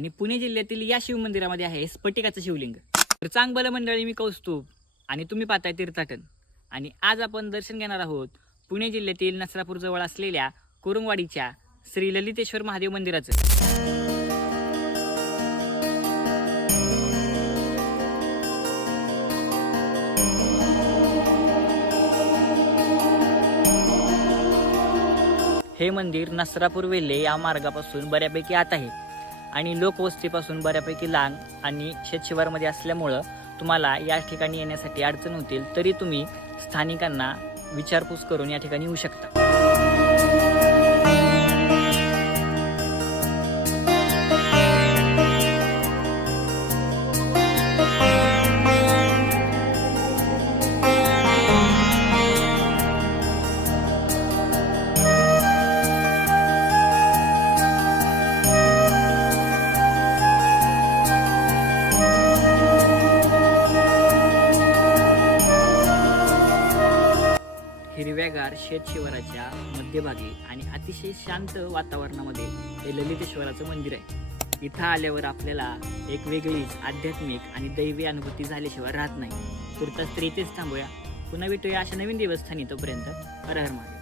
आणि पुणे जिल्ह्यातील या शिवमंदिरामध्ये आहे स्फटिकाचं शिवलिंग। तर चांगलं मंडळी, मी कौस्तुभ आणि तुम्ही पाहताय तीर्थाटन। आणि आज आपण दर्शन घेणार आहोत पुणे जिल्ह्यातील नसरापूर जवळ असलेल्या कुरुंगवाडीच्या श्री ललितेश्वर महादेव मंदिराचं। हे मंदिर नसरापूर वेल्हे या मार्गापासून बऱ्यापैकी आत आहे आणि लोकवस्तीपासून बऱ्यापैकी लांब आणि शेतशिवारमध्ये असल्यामुळं तुम्हाला या ठिकाणी येण्यासाठी अडचण होतील, तरी तुम्ही स्थानिकांना विचारपूस करून या ठिकाणी येऊ शकता। हिरव्यागार शेतशिवाराच्या मध्यभागी आणि अतिशय शांत वातावरणामध्ये हे ललितेश्वराचं मंदिर आहे। इथं आल्यावर आपल्याला एक वेगळीच आध्यात्मिक आणि दैवी अनुभूती झाल्याशिवाय राहत नाही। तुर्तास तर इथेच थांबूया, पुन्हा भेटूया अशा नवीन देवस्थानी। तोपर्यंत हर हर महादेव।